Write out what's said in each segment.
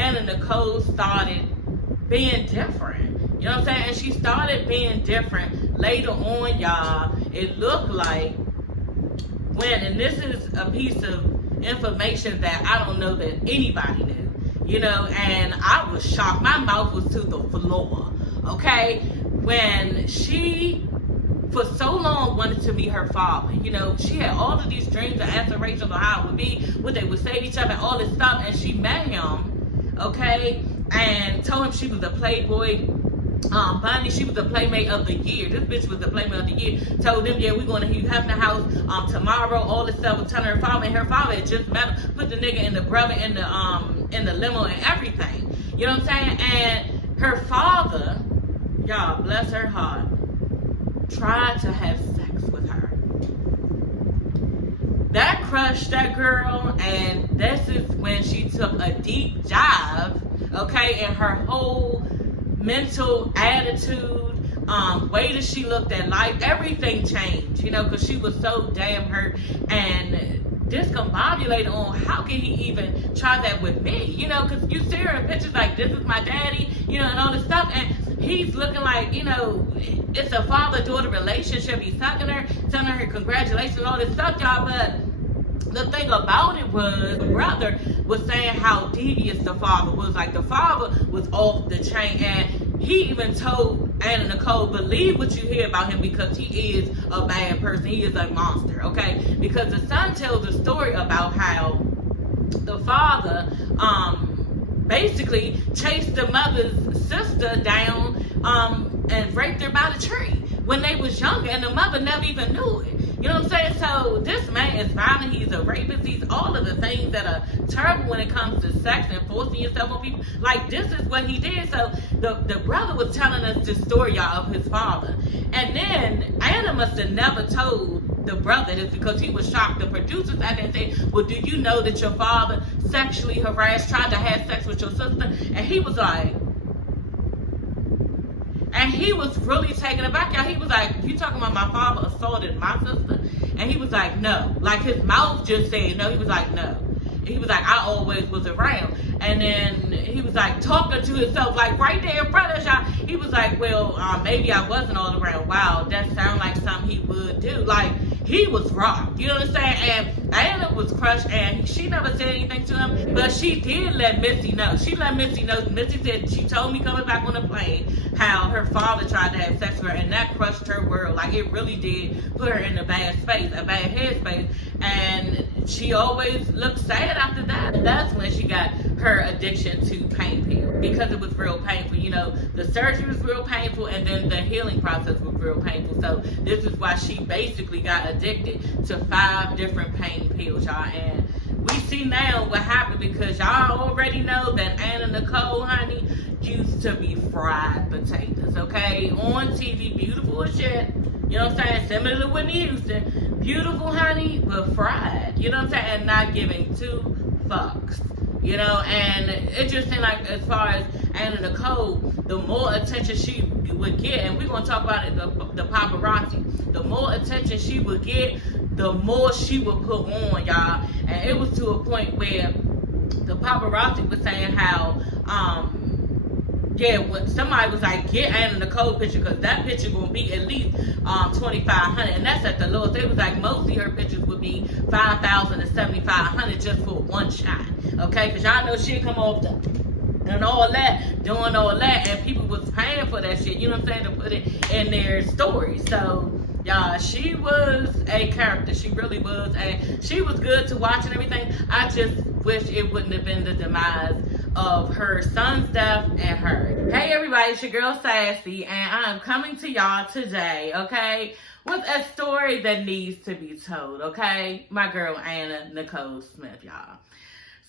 Anna Nicole started being different. You know what I'm saying? And she started being different later on, y'all. It looked like and this is a piece of information that I don't know that anybody knew, you know, and I was shocked. My mouth was to the floor, okay? When she, for so long, wanted to meet her father. You know, she had all of these dreams and aspirations of how it would be, what they would say to each other, all this stuff, and she met him, okay, and told him she was a Playboy bunny. She was the Playmate of the Year. This bitch was the Playmate of the Year. Told them, yeah, we're going to have the house tomorrow. All this stuff was telling her father, and her father had just met her, put the nigga and the brother in the limo and everything. You know what I'm saying? And her father, y'all, bless her heart, tried to have sex with her. That crushed that girl, and this is when she took a deep dive, okay, in her whole mental attitude, way that she looked at life. Everything changed, you know, because she was so damn hurt and discombobulated on how can he even try that with me, you know, because you see her in pictures like, this is my daddy, you know, and all this stuff, and he's looking like, you know, it's a father-daughter relationship. He's hugging her, telling her congratulations, all this stuff, y'all, but the thing about it was, the brother was saying how devious the father was. Like, the father was off the chain, and he even told Anna Nicole, believe what you hear about him because he is a bad person. He is a monster, okay? Because the son tells a story about how the father basically chased the mother's sister down and raped her by the tree when they was younger, and the mother never even knew it. You know what I'm saying? So this man is violent. He's a rapist. He's all of the things that are terrible when it comes to sex and forcing yourself on people. Like, this is what he did. So the brother was telling us this story, y'all, of his father. And then Anna must have never told the brother this because he was shocked. The producers out there and said, well, do you know that your father sexually harassed, tried to have sex with your sister? And he was like, and he was really taken aback, y'all. He was like, you talking about my father assaulted my sister? And he was like, no. Like, his mouth just said no. He was like, no. And he was like, I always was around. And then he was like, talking to himself, like right there in front of us, y'all. He was like, well, maybe I wasn't all around. Wow, that sounds like something he would do. Like, he was rocked. You know what I'm saying? And Anna was crushed, and she never said anything to him, but she did let Missy know. She let Missy know. Missy said, she told me coming back on the plane how her father tried to have sex with her, and that crushed her world. Like, it really did put her in a bad space, a bad headspace. And she always looked sad after that. And that's when she got her addiction to pain pills, because it was real painful. You know, the surgery was real painful, and then the healing process was real painful. So this is why she basically got addicted to 5 different pain pills, y'all. And we see now what happened, because y'all already know that Anna Nicole, honey, used to be fried potatoes, okay? On TV, beautiful as shit. You know what I'm saying? Similar to Whitney Houston. Beautiful, honey, but fried. You know what I'm saying? And not giving 2 fucks. You know, and it just seemed like, as far as Anna Nicole, the more attention she would get, and we're going to talk about it, the paparazzi, the more attention she would get, the more she would put on, y'all. And it was to a point where the paparazzi was saying how, when somebody was like, get Anna Nicole picture, because that picture gonna be at least $2,500, and that's at the lowest. It was like mostly her pictures would be $5,000 to $7,500 just for one shot, okay? Because y'all know she'd come off and all that, doing all that, and people was paying for that shit, you know what I'm saying, to put it in their stories. So, y'all, she was a character. She really was, and she was good to watch and everything. I just wish it wouldn't have been the demise of her son's death and her. Hey everybody, it's your girl Sassy, and I'm coming to y'all today, okay, with a story that needs to be told, okay? My girl Anna Nicole Smith, y'all.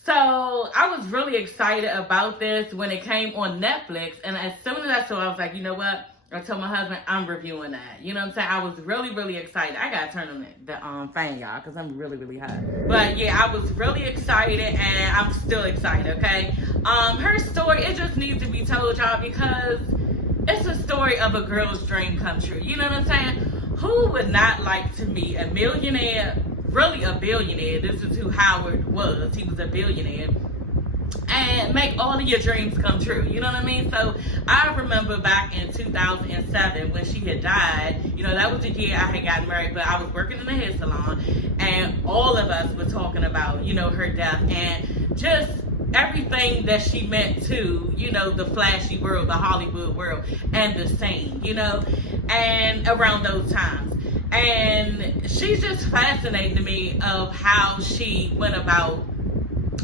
So I was really excited about this when it came on Netflix, and as soon as I saw it, I was like, you know what? I told my husband I'm reviewing that. You know what I'm saying? I was really, really excited. I gotta turn on the fan, y'all, because I'm really, really hot. But yeah, I was really excited, and I'm still excited, okay? Her story, it just needs to be told, y'all, because it's a story of a girl's dream come true. You know what I'm saying? Who would not like to meet a millionaire, really a billionaire? This is who Howard was. He was a billionaire. And and make all of your dreams come true. You know what I mean? So I remember back in 2007 when she had died, you know, that was the year I had gotten married, but I was working in a hair salon, and all of us were talking about, you know, her death and just everything that she meant to, you know, the flashy world, the Hollywood world, and the scene, you know, and around those times. And she's just fascinating to me of how she went about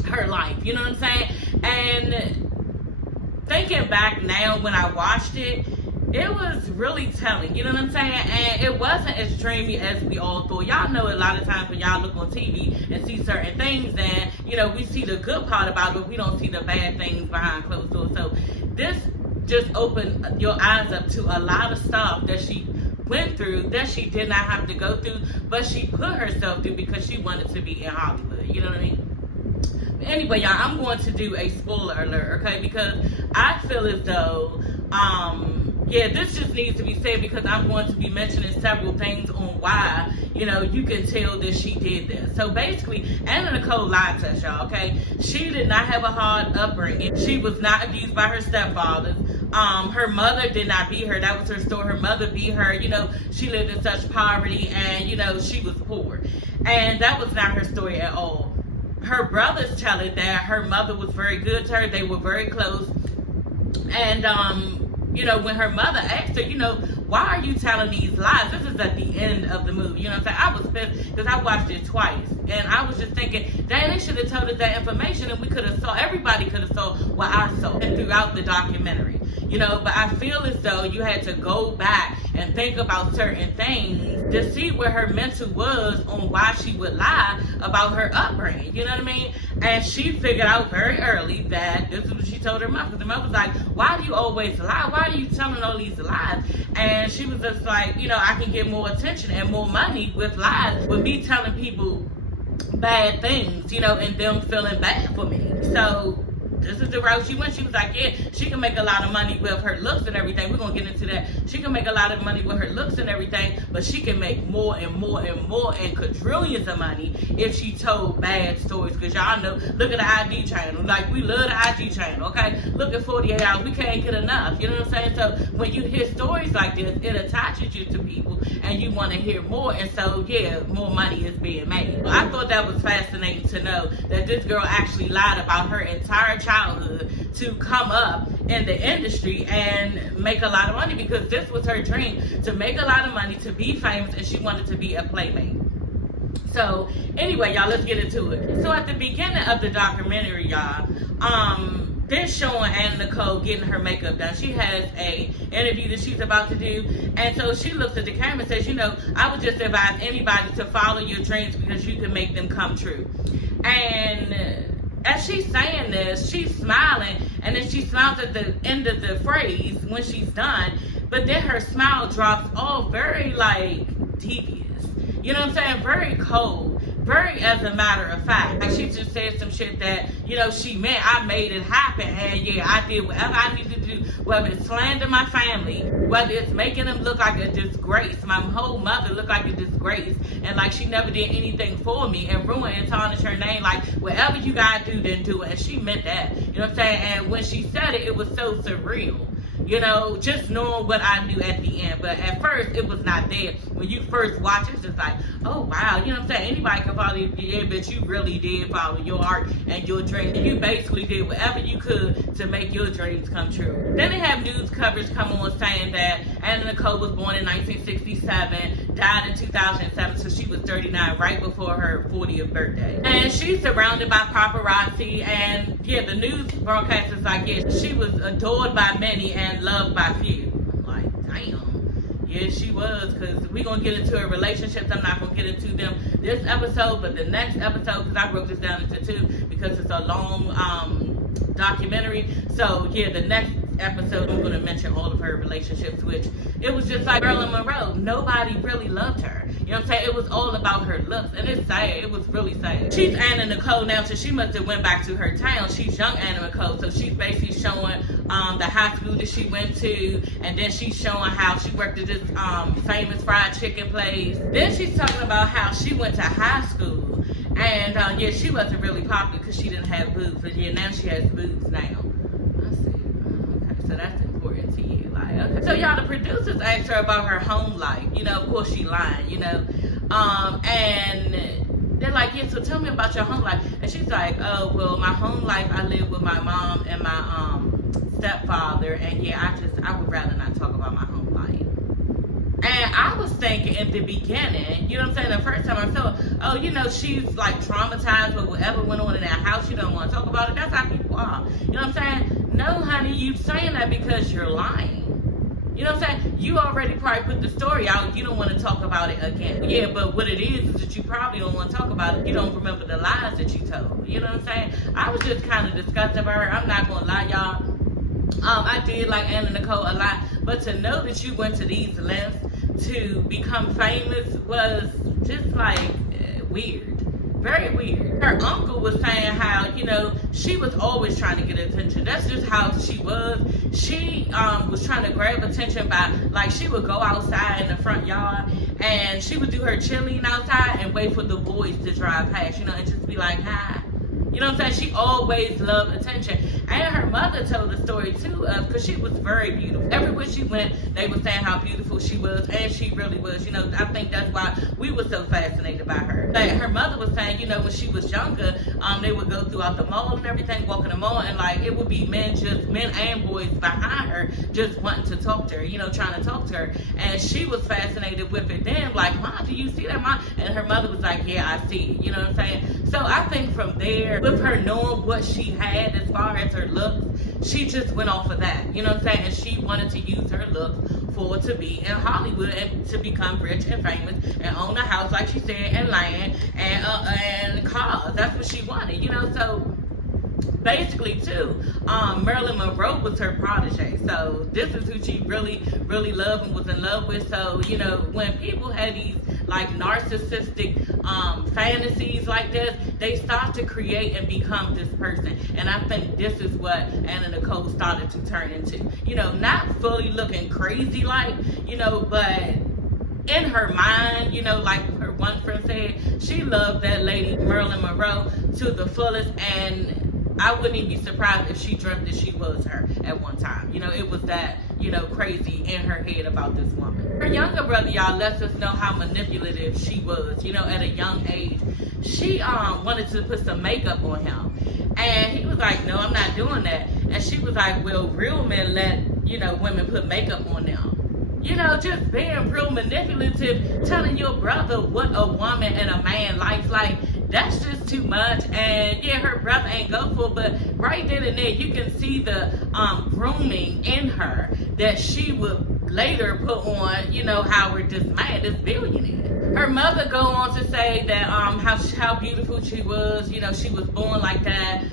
her life, you know what I'm saying? And thinking back now when I watched it, it was really telling, you know what I'm saying? And it wasn't as dreamy as we all thought. Y'all know a lot of times when y'all look on TV and see certain things, and, you know, we see the good part about it, but we don't see the bad things behind closed doors. So this just opened your eyes up to a lot of stuff that she went through that she did not have to go through, but she put herself through because she wanted to be in Hollywood, you know what I mean? Anyway, y'all, I'm going to do a spoiler alert, okay? Because I feel as though, yeah, this just needs to be said because I'm going to be mentioning several things on why, you know, you can tell that she did this. So basically, Anna Nicole lied to us, y'all, okay? She did not have a hard upbringing. She was not abused by her stepfather. Her mother did not beat her. That was her story. Her mother beat her. You know, she lived in such poverty and, you know, she was poor. And that was not her story at all. Her brothers tell it that her mother was very good to her. They were very close. And, you know, when her mother asked her, you know, why are you telling these lies? This is at the end of the movie. You know what I'm saying? I was pissed because I watched it twice. And I was just thinking, dang, they should have told us that information and we could have saw, everybody could have saw what I saw throughout the documentary. You know, but I feel as though you had to go back and think about certain things to see where her mental was on why she would lie about her upbringing. You know what I mean? And she figured out very early that this is what she told her mother. Because the mother was like, why do you always lie? Why are you telling all these lies? And she was just like, you know, I can get more attention and more money with lies, with me telling people bad things, you know, and them feeling bad for me. So this is the route she went. She was like, yeah, she can make a lot of money with her looks and everything. We're going to get into that. She can make a lot of money with her looks and everything, but she can make more and more and more and quadrillions of money if she told bad stories. Because y'all know, look at the IG channel. Like, we love the IG channel, okay? Look at 48 Hours. We can't get enough. You know what I'm saying? So when you hear stories like this, it attaches you to people and you want to hear more. And so, yeah, more money is being made. I thought that was fascinating to know that this girl actually lied about her entire childhood to come up in the industry and make a lot of money, because this was her dream, to make a lot of money, to be famous, and she wanted to be a playmate. So anyway, y'all, let's get into it. So at the beginning of the documentary, y'all, they're showing Anna Nicole getting her makeup done. She has a interview that she's about to do, and so she looks at the camera and says, you know, I would just advise anybody to follow your dreams because you can make them come true. And as she's saying this, she's smiling, and then she smiles at the end of the phrase when she's done, but then her smile drops all very, like, devious. You know what I'm saying? Very cold. Very as a matter of fact. Like, she just said some shit that, you know, she meant. I made it happen, and yeah, I did whatever I needed to do, whether it's slander my family, whether it's making them look like a disgrace, my whole mother look like a disgrace, and like she never did anything for me, and ruin and tarnish her name. Like, whatever you gotta do, then do it. And she meant that. You know what I'm saying? And when she said it, it was so surreal. You know, just knowing what I knew at the end. But at first, it was not there. When you first watch it, it's just like, oh, wow. You know what I'm saying? Anybody can follow you. Yeah, but you really did follow your heart and your dream. And you basically did whatever you could to make your dreams come true. Then they have news coverage come on saying that Anna Nicole was born in 1967, died in 2007, so she was 39, right before her 40th birthday. And she's surrounded by paparazzi, and yeah, the news broadcast is like, yeah, she was adored by many and loved by few. I'm like, damn. Yeah, she was, because we're going to get into her relationships. I'm not going to get into them this episode, but the next episode, because I broke this down into two, because it's a long documentary. So yeah, the next episode I'm going to mention all of her relationships, which it was just like Marilyn Monroe. Nobody really loved her. You know what I'm saying? It was all about her looks, and it's sad. It was really sad. She's Anna Nicole now, so she must have went back to her town. She's young Anna Nicole, so she's basically showing the high school that she went to, and then she's showing how she worked at this famous fried chicken place. Then she's talking about how she went to high school, And yeah, she wasn't really popular because she didn't have boobs, but yeah, now she has boobs now. I said, oh, okay, so that's important to you. Like, okay. So y'all, the producers asked her about her home life. You know, of course she lying, you know. And they're like, yeah, so tell me about your home life. And she's like, oh, well, my home life, I live with my mom and my stepfather, and yeah, I would rather not talk about my home life. And I was thinking in the beginning, you know what I'm saying, the first time I saw her, oh, you know, she's like traumatized with whatever went on in that house. You don't want to talk about it. That's how people are. You know what I'm saying? No, honey, you saying that because you're lying. You know what I'm saying? You already probably put the story out. You don't want to talk about it again. Yeah, but what it is that you probably don't want to talk about it. You don't remember the lies that you told. You know what I'm saying? I was just kind of disgusted by her. I'm not going to lie, y'all. I did like Anna Nicole a lot. But to know that you went to these lengths to become famous was just like weird. Very weird. Her uncle was saying how, you know, she was always trying to get attention. That's just how she was. She was trying to grab attention by, like, she would go outside in the front yard and she would do her chilling outside and wait for the boys to drive past, you know, and just be like, hi. You know what I'm saying? She always loved attention. And her mother told the story too, because she was very beautiful. Everywhere she went, they were saying how beautiful she was, and she really was. You know, I think that's why we were so fascinated by her. Like, her mother was saying, you know, when she was younger, they would go throughout the mall and everything, walking the mall, and like it would be men and boys behind her, just wanting to talk to her, you know, trying to talk to her. And she was fascinated with it then, like, Mom, do you see that, Mom? And her mother was like, yeah, I see it. You know what I'm saying? So I think from there, with her knowing what she had as far as her looks, she just went off of that, you know what I'm saying? And she wanted to use her looks to be in Hollywood and to become rich and famous and own a house, like she said, and land and cars. That's what she wanted, you know. So basically too, Marilyn Monroe was her protege. So this is who she really, really loved and was in love with. So, you know, when people had these like narcissistic fantasies like this, they start to create and become this person. And I think this is what Anna Nicole started to turn into. You know, not fully looking crazy like, you know, but in her mind, you know, like her one friend said, she loved that lady Marilyn Monroe to the fullest, and I wouldn't even be surprised if she dreamt that she was her at one time. You know, it was that, you know, crazy in her head about this woman. Her younger brother, y'all, lets us know how manipulative she was, you know, at a young age. She wanted to put some makeup on him. And he was like, no, I'm not doing that. And she was like, well, real men let, you know, women put makeup on them. You know, just being real manipulative, telling your brother what a woman and a man likes, like, that's just too much. And yeah, her brother ain't go for it, but right then and there, you can see the grooming in her that she would later put on, you know, Howard, this man, this billionaire. Her mother go on to say that how beautiful she was, you know, she was born like that,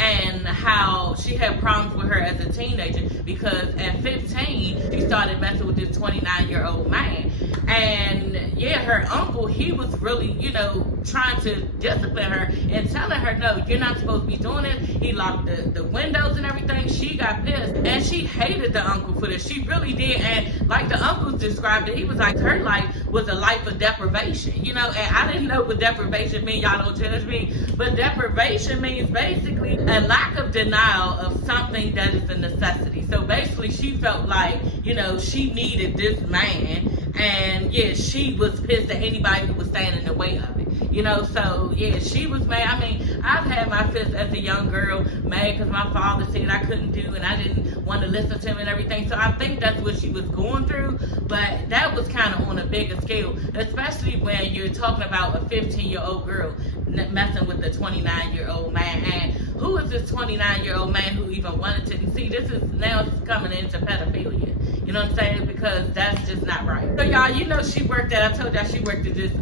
and how she had problems with her as a teenager because at 15 she started messing with this 29-year-old man. And yeah, her uncle, he was really, you know, trying to discipline her and telling her, no, you're not supposed to be doing this. He locked the windows and everything. She got pissed, and she hated the uncle for this. She really did. And like the uncles described it, he was like, her life was a life of deprivation, you know. And I didn't know what deprivation means. Y'all don't judge me, but deprivation means basically a lack of denial of something that is a necessity. So basically, she felt like, you know, she needed this man. And yeah, she was pissed at anybody who was standing in the way of it. You know, so yeah, she was mad. I mean, I've had my fist as a young girl, mad because my father said I couldn't do and I didn't want to listen to him and everything. So I think that's what she was going through. But that was kind of on a bigger scale, especially when you're talking about a 15-year-old girl messing with a 29-year-old man. And who is this 29-year-old man who even wanted to see? This is now coming into pedophilia. You know what I'm saying? Because that's just not right. So y'all, you know, she worked at, I told y'all she worked at this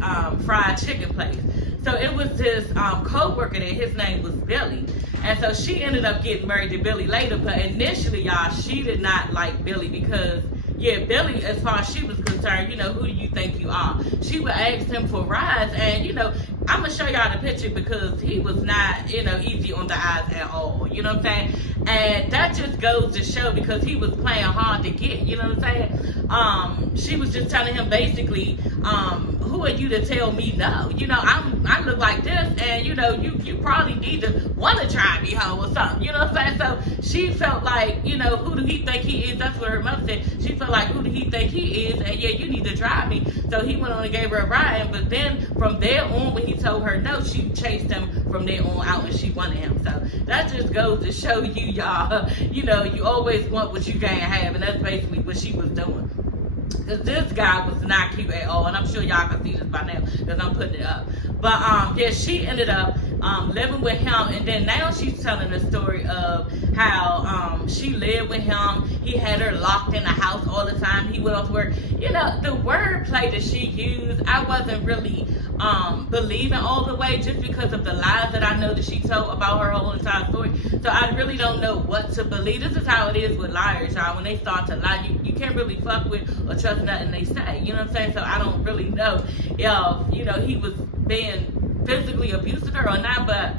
fried chicken place. So it was this co-worker there, his name was Billy. And so she ended up getting married to Billy later. But initially, y'all, she did not like Billy because, yeah, Billy, as far as she was concerned, you know, who do you think you are? She would ask him for rides, and, you know, I'm going to show y'all the picture because he was not, you know, easy on the eyes at all. You know what I'm saying? And that just goes to show because he was playing hard to get, you know what I'm saying? she was just telling him basically, who are you to tell me no? You know, I look like this, and you know, you probably need to want to try me hoe or something. You know what I'm saying? So she felt like, you know, who do he think he is? That's what her mother said. She felt like, who do he think he is? And yeah, you need to try me. So he went on and gave her a ride. But then from there on, when he told her no, she chased him from there on out, and she wanted him. So that just goes to show you, y'all, you know, you always want what you can't have, and that's basically what she was doing. Because this guy was not cute at all, and I'm sure y'all can see this by now because I'm putting it up. But yeah, she ended up living with him, and then now she's telling the story of how she lived with him. He had her locked in the house all the time. He went off to work. You know, the wordplay that she used, I wasn't really believing all the way, just because of the lies that I know that she told about her whole entire story. So I really don't know what to believe. This is how it is with liars, y'all. When they start to lie, you can't really fuck with or trust nothing they say. You know what I'm saying? So I don't really know if, you know, he was being physically abusive her or not, but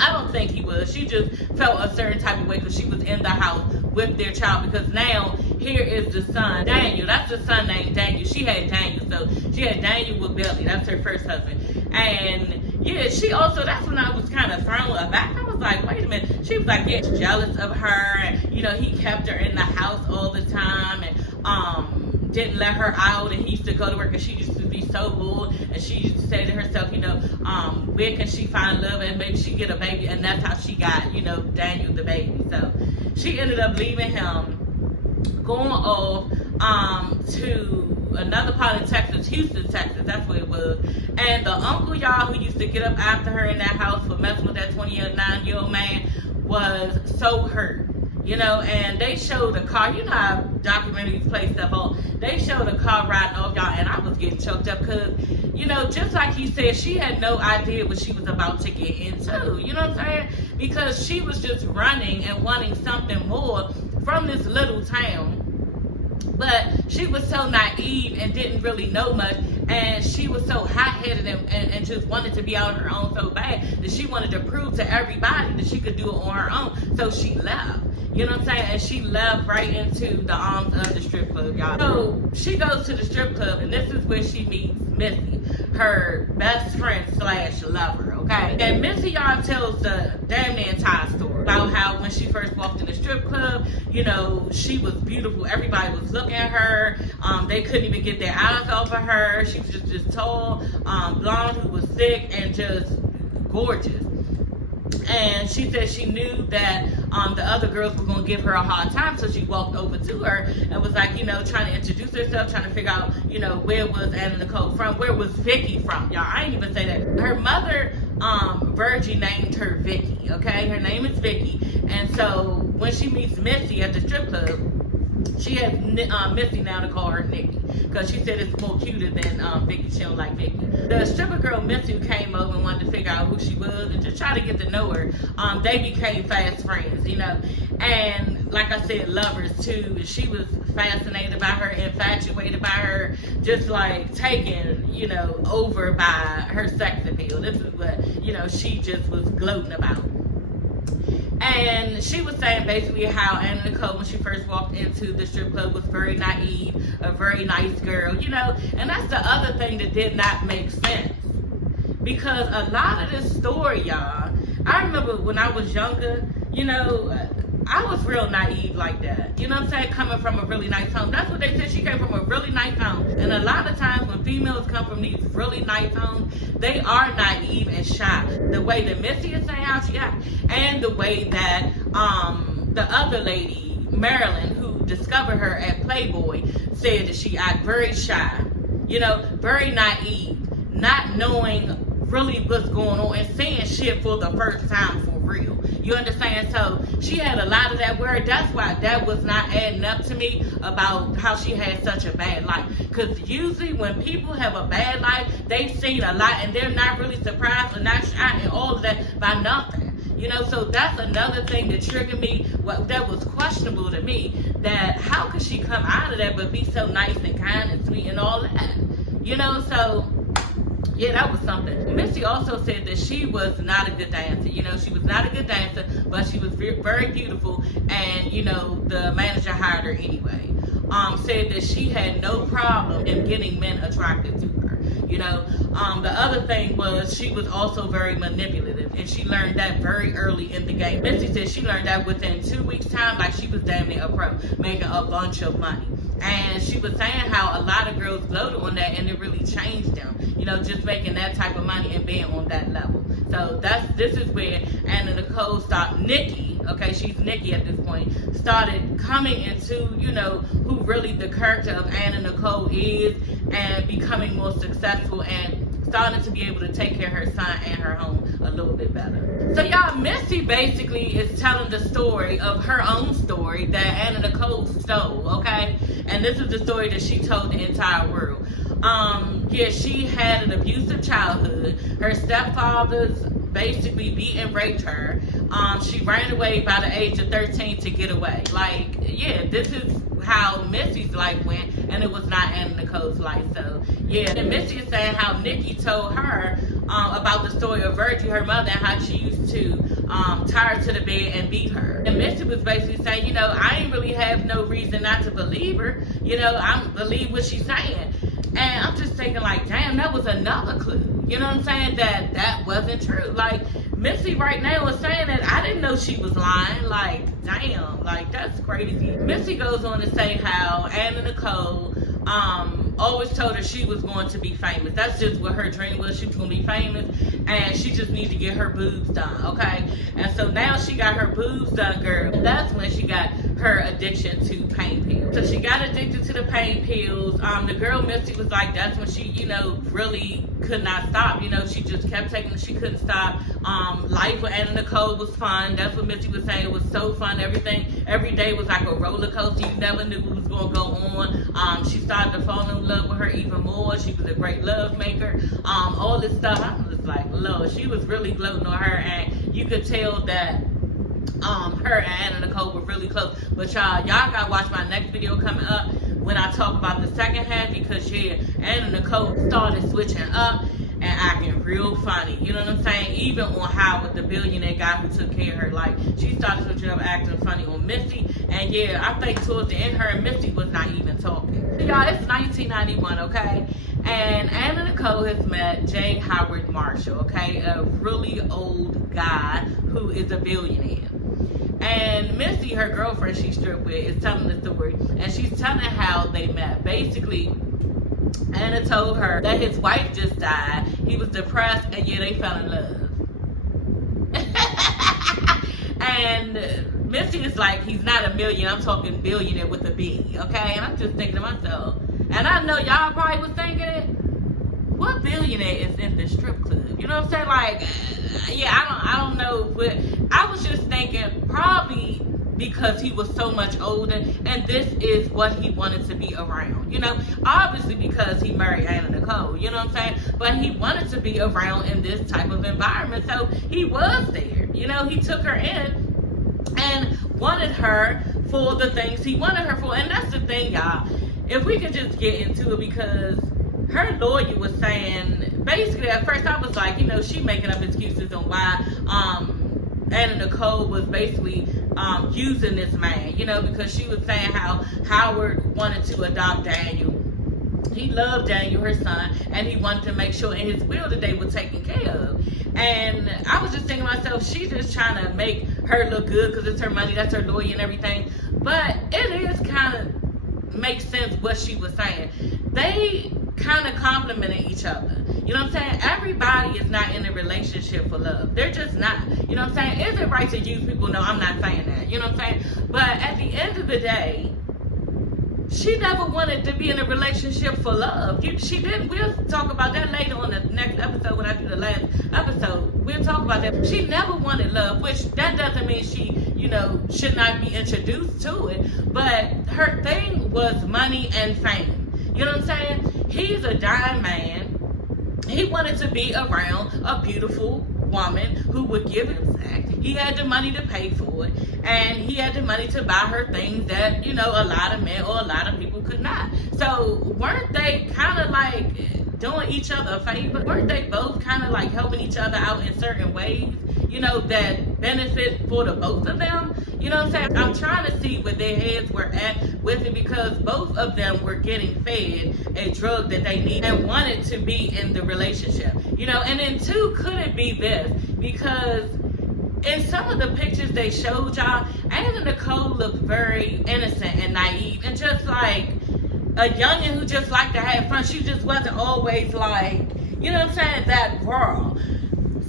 I don't think he was. She just felt a certain type of way because she was in the house with their child. Because now, here is the son, Daniel. That's the son named Daniel. She had Daniel. So she had Daniel with Billy. That's her first husband. And yeah, she also, that's when I was kind of thrown aback. I was like, wait a minute. She was like, yeah, jealous of her. And, you know, he kept her in the house all the time. And, didn't let her out, and he used to go to work, and she used to be so bored, and she used to say to herself, you know, where can she find love, and maybe she get a baby, and that's how she got, you know, Daniel the baby. So she ended up leaving him, going off to another part of Texas, Houston, Texas, that's where it was. And the uncle, y'all, who used to get up after her in that house for messing with that 29-year-old man, was so hurt. You know, and they showed a car. You know how documentaries play stuff on. They showed a car riding off, y'all, and I was getting choked up because, you know, just like he said, she had no idea what she was about to get into. You know what I'm saying? Because she was just running and wanting something more from this little town. But she was so naive and didn't really know much. And she was so hot-headed and just wanted to be out on her own so bad that she wanted to prove to everybody that she could do it on her own. So she left. You know what I'm saying? And she left right into the arms of the strip club, y'all. So she goes to the strip club, and this is where she meets Missy, her best friend / lover, okay? And Missy, y'all, tells the damn near entire story about how when she first walked in the strip club, you know, she was beautiful. Everybody was looking at her. They couldn't even get their eyes off of her. She was just this tall, blonde who was thick and just gorgeous. And she said she knew that the other girls were going to give her a hard time, so she walked over to her and was like, you know, trying to introduce herself, trying to figure out, you know, where was Anna Nicole from, where was Vicky from, y'all. I didn't even say that. Her mother, Virgie, named her Vicky, okay? Her name is Vicky. And so when she meets Missy at the strip club, she has Missy now to call her Nikki, because she said it's more cuter than Vicky. She don't like Vicky. The stripper girl Missy came over and wanted to figure out who she was and just try to get to know her. They became fast friends, you know, and like I said, lovers too. She was fascinated by her, infatuated by her, just like taken, you know, over by her sex appeal. This is what, you know, she just was gloating about. And she was saying basically how Anna Nicole, when she first walked into the strip club, was very naive, a very nice girl, you know. And that's the other thing that did not make sense. Because a lot of this story, y'all, I remember when I was younger, you know, I was real naive like that. You know what I'm saying? Coming from a really nice home. That's what they said. She came from a really nice home. And a lot of times when females come from these really nice homes, they are naive and shy. The way that Missy is saying how she acts, and the way that the other lady, Marilyn, who discovered her at Playboy, said that she acted very shy. You know, very naive, not knowing really what's going on and saying shit for the first time for real. You understand? So she had a lot of that word. That's why that was not adding up to me about how she had such a bad life. Because usually when people have a bad life, they've seen a lot and they're not really surprised or not shy and all of that by nothing. You know, so that's another thing that triggered me, that was questionable to me, that how could she come out of that but be so nice and kind and sweet and all that? You know, so yeah, that was something. Missy also said that she was not a good dancer. You know, she was not a good dancer, but she was very beautiful, and, you know, the manager hired her anyway. said that she had no problem in getting men attracted to her. You know, the other thing was she was also very manipulative, and she learned that very early in the game. Missy said she learned that within 2 weeks' time, like she was damn near a pro, making a bunch of money. And she was saying how a lot of girls gloated on that, and it really changed them. You know, just making that type of money and being on that level. So this is where Anna Nicole stopped. Nikki, okay, she's Nikki at this point, started coming into, you know, who really the character of Anna Nicole is, and becoming more successful and starting to be able to take care of her son and her home a little bit better. So y'all, Missy basically is telling the story of her own story that Anna Nicole stole, okay? And this is the story that she told the entire world. Yeah, she had an abusive childhood. Her stepfathers basically beat and raped her. She ran away by the age of 13 to get away. Like, yeah, this is how Missy's life went, and it was not Anna Nicole's life. So, yeah. And Missy is saying how Nikki told her about the story of Virgie, her mother, and how she used to tie her to the bed and beat her. And Missy was basically saying, you know, I ain't really have no reason not to believe her. You know, I believe what she's saying. And I'm just thinking, like, damn, that was another clue. You know what I'm saying? That wasn't true. Like, Missy right now is saying that I didn't know she was lying. Like, damn, like, that's crazy. Missy goes on to say how Anna Nicole always told her she was going to be famous. That's just what her dream was. She was going to be famous, and she just needed to get her boobs done, okay? And so now she got her boobs done, girl. And that's when she got her addiction to pain pills. So she got addicted to the pain pills. The girl Missy was like, that's when she, you know, really could not stop. You know, she just kept taking them. She couldn't stop. Life with Anna Nicole was fun. That's what Missy was saying. It was so fun. Every day was like a roller coaster. You never knew what was going to go on. She started to fall in love with her even more. She was a great love maker. All this stuff. I was like, Lord, she was really gloating on her, and you could tell that her and Anna Nicole were really close. But y'all gotta watch my next video coming up when I talk about the second half, because yeah, Anna Nicole started switching up and acting real funny. You know what I'm saying? Even on Howard, the billionaire guy who took care of her, like, she started switching up, acting funny on Missy. And yeah, I think towards the end, her and Missy was not even talking. Y'all, it's 1991, okay? And Anna Nicole has met J. Howard Marshall, okay? A really old guy who is a billionaire. And Missy, her girlfriend she stripped with, is telling the story. And she's telling how they met. Basically, Anna told her that his wife just died. He was depressed, and yeah, they fell in love. And Missy is like, he's not a million, I'm talking billionaire with a B, okay? And I'm just thinking to myself, and I know y'all probably was thinking, what billionaire is in the strip club? You know what I'm saying? Like, yeah, I don't know, but I was just thinking probably because he was so much older, and this is what he wanted to be around. You know, obviously because he married Anna Nicole, you know what I'm saying? But he wanted to be around in this type of environment, so he was there. You know, he took her in and wanted her for the things he wanted her for. And that's the thing, y'all. If we could just get into it, because her lawyer was saying, basically at first I was like, you know, she making up excuses on why Anna Nicole was basically using this man, you know, because she was saying how Howard wanted to adopt Daniel. He loved Daniel, her son, and he wanted to make sure in his will that they were taken care of. And I was just thinking to myself, she's just trying to make her look good because it's her money, that's her lawyer and everything. But it is kind of makes sense what she was saying. They kind of complimented each other. You know what I'm saying? Everybody is not in a relationship for love. They're just not. You know what I'm saying? Is it right to use people? No, I'm not saying that. You know what I'm saying? But at the end of the day, she never wanted to be in a relationship for love. She didn't. We'll talk about that later on the next episode when I do the last episode. We'll talk about that. She never wanted love, which that doesn't mean she, you know, should not be introduced to it. But her thing was money and fame. You know what I'm saying? He's a dime man. He wanted to be around a beautiful woman who would give him sex. He had the money to pay for it, and he had the money to buy her things that, you know, a lot of men or a lot of people could not. So weren't they kind of like doing each other a favor? Weren't they both kind of like helping each other out in certain ways, you know, that benefit for the both of them? You know what I'm saying? I'm trying to see where their heads were at with it, because both of them were getting fed a drug that they need and wanted to be in the relationship. You know, and then two, could it be this? Because in some of the pictures they showed y'all, Anna Nicole looked very innocent and naive and just like a youngin' who just liked to have fun. She just wasn't always like, you know what I'm saying, that girl.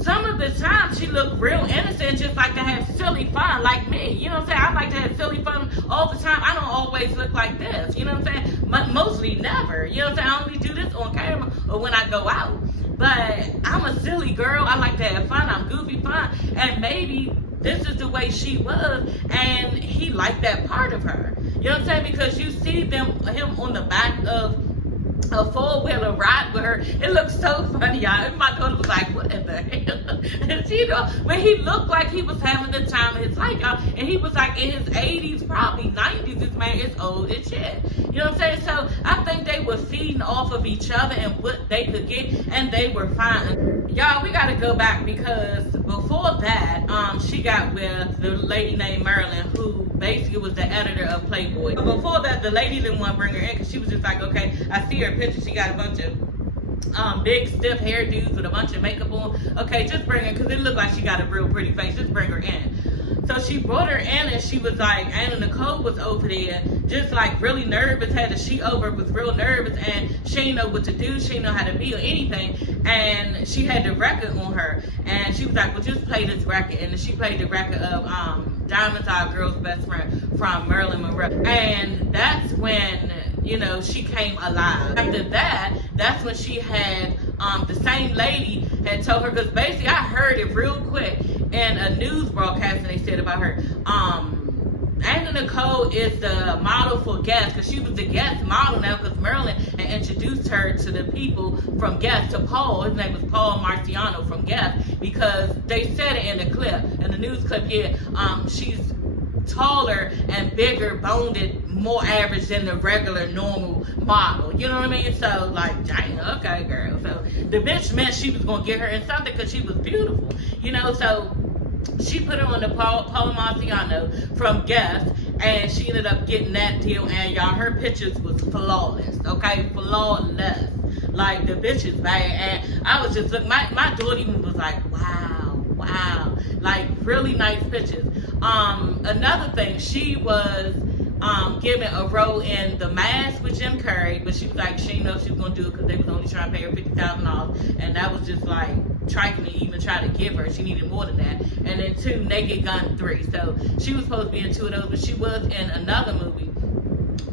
Some of the time she looked real innocent, just like to have silly fun, like me. You know what I'm saying? I like to have silly fun all the time. I don't always look like this. You know what I'm saying? But mostly never. You know what I'm saying? I only do this on camera or when I go out. But I'm a silly girl. I like to have fun. I'm goofy fun. And maybe this is the way she was, and he liked that part of her. You know what I'm saying? Because you see him on the back of a four-wheeler ride with her. It looks so funny, y'all. And my daughter was like, what in the hell? And you know, when he looked like he was having the time of his life, y'all. And he was like in his 80s, probably 90s. This man is old as shit. You know what I'm saying? So I think they were feeding off of each other and what they could get, and they were fine. Y'all, we got to go back, because before that, she got with the lady named Marilyn, who basically was the editor of Playboy. But before that, the lady didn't want to bring her in, because she was just like, okay, I see her picture. She got a bunch of big stiff hairdos with a bunch of makeup on. Okay, just bring her, because it looked like she got a real pretty face. Just bring her in. So she brought her in, and she was like, Anna Nicole was over there, just like really nervous, had a sheet over, was real nervous, and she didn't know what to do, she didn't know how to be or anything, and she had the record on her, and she was like, well, just play this record, and then she played the record of Diamonds Are a Girl's Best Friend from Marilyn Monroe, and that's when, you know, she came alive. After that, that's when she had, the same lady had told her, because basically I heard it real quick in a news broadcast, and they said about her, Anna Nicole is the model for Guess, because she was the Guess model now, because Marilyn had introduced her to the people from Guess, to Paul. His name was Paul Marciano from Guess, because they said it in the clip, in the news clip here, she's taller and bigger, boned, more average than the regular normal model. You know what I mean? So like, dang, okay, girl. So the bitch meant she was gonna get her in something because she was beautiful. You know, so she put her on the Paul Marciano from Guess, and she ended up getting that deal. And y'all, her pictures was flawless. Okay, flawless. Like, the bitch is bad. And I was just looking. My daughter even was like, wow, like really nice pictures. Another thing, she was given a role in The Mask with Jim Carrey, but she was like, she didn't know if she was gonna do it, because they was only trying to pay her $50,000, and that was just like trifling to even try to give her. She needed more than that. And then 2, Naked Gun 3. So she was supposed to be in 2 of those, but she was in another movie,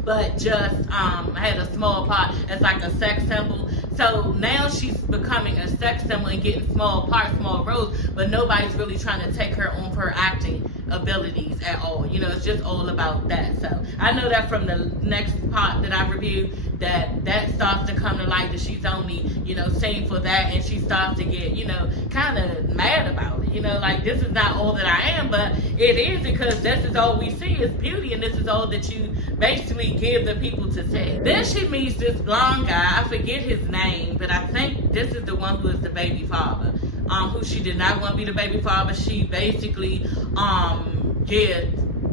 but just had a small part as like a sex symbol. So now she's becoming a sex symbol and getting small parts, small roles, but nobody's really trying to take her on for her acting abilities at all. You know, it's just all about that. So I know that from the next part that I reviewed, that starts to come to light, that she's only, you know, seen for that, and she starts to get, you know, kind of mad about it. You know, like, this is not all that I am, but it is, because this is all we see is beauty, and this is all that you basically give the people to see. Then she meets this blonde guy, I forget his name, but I think this is the one who is the baby father, who she did not want to be the baby father. She basically,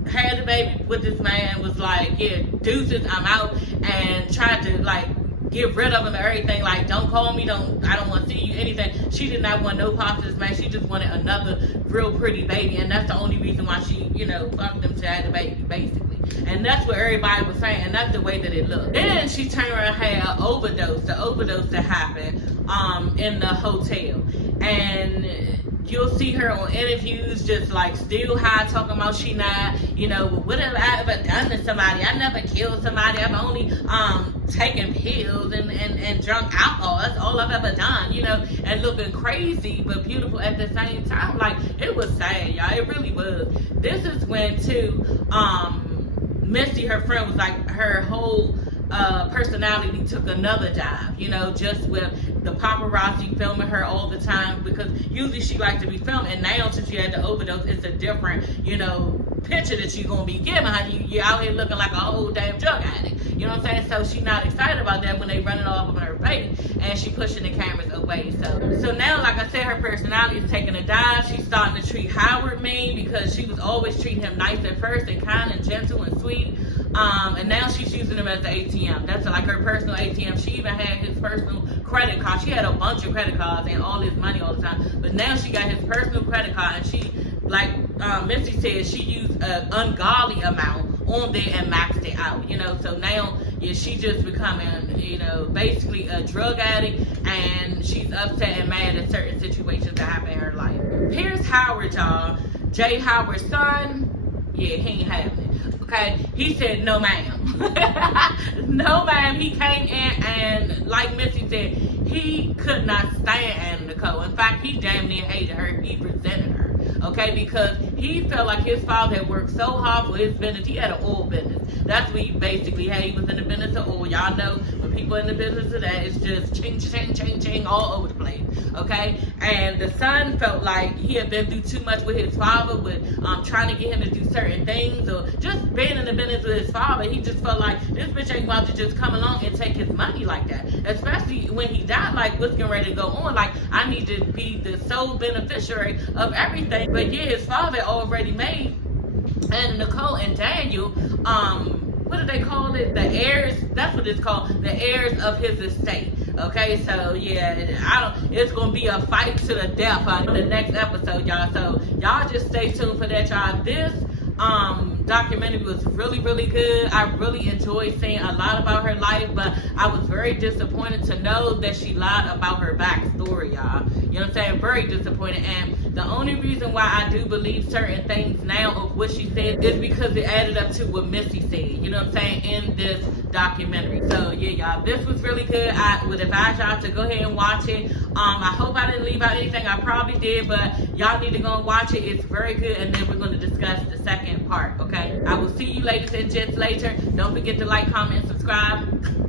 had the baby with this man, was like, yeah, deuces, I'm out, and tried to like get rid of him and everything, like, don't call me, I don't want to see you, anything. She did not want no part of this man. She just wanted another real pretty baby, and that's the only reason why she, you know, fucked him to have the baby, basically. And that's what everybody was saying, and that's the way that it looked. Then she turned around and had an overdose, the overdose that happened in the hotel. And you'll see her on interviews just like still high, talking about she not, you know, what have I ever done to somebody? I never killed somebody. I've only taken pills and drunk alcohol. That's all I've ever done, you know, and looking crazy but beautiful at the same time. Like, it was sad, y'all. It really was. This is when too, Misty, her friend, was like, her whole personality took another dive, you know, just with the paparazzi filming her all the time, because usually she likes to be filmed, and now since she had the overdose, it's a different, you know, picture that you're gonna be giving her. You're out here looking like a whole damn drug addict. You know what I'm saying? So she not excited about that when they running off of her face, and she pushing the cameras away. So now, like I said, her personality is taking a dive. She's starting to treat Howard mean, because she was always treating him nice at first and kind and gentle and sweet. And now she's using him as the ATM. That's like her personal ATM. She even had his personal credit card. She had a bunch of credit cards and all his money all the time. But now she got his personal credit card, and she, like Missy said, she used an ungodly amount on there and maxed it out. You know, so now she just becoming, basically a drug addict, and she's upset and mad at certain situations that happen in her life. Here's Howard, y'all. Jay Howard's son. Yeah, he ain't having it. Okay, he said no ma'am. No ma'am. He came in, and like Missy said, he could not stand Anna Nicole. In fact, he damn near hated her. He resented her. Okay, because he felt like his father had worked so hard for his business. He had an oil business. That's what he basically had. He was in the business of oil. Y'all know when people in the business of that, it's just ching, ching, ching, ching all over the place. Okay, and the son felt like he had been through too much with his father, with trying to get him to do certain things, or just being in the business with his father. He just felt like this bitch ain't about to just come along and take his money like that. Especially when he died, like what's getting ready to go on? Like, I need to be the sole beneficiary of everything. But yeah, his father already made and Nicole and Daniel, what do they call it? The heirs. That's what it's called. The heirs of his estate. Okay, so yeah, it's gonna be a fight to the death on the next episode, y'all. So y'all just stay tuned for that, y'all. This documentary was really, really good. I really enjoyed seeing a lot about her life, but I was very disappointed to know that she lied about her backstory, y'all. You know what I'm saying? Very disappointed. And the only reason why I do believe certain things now of what she said is because it added up to what Missy said, you know what I'm saying, in this documentary. So yeah, y'all, this was really good. I would advise y'all to go ahead and watch it. I hope I didn't leave out anything. I probably did, but y'all need to go and watch it. It's very good, and then we're going to discuss the second part, okay? I will see you ladies and gents later. Don't forget to like, comment, and subscribe.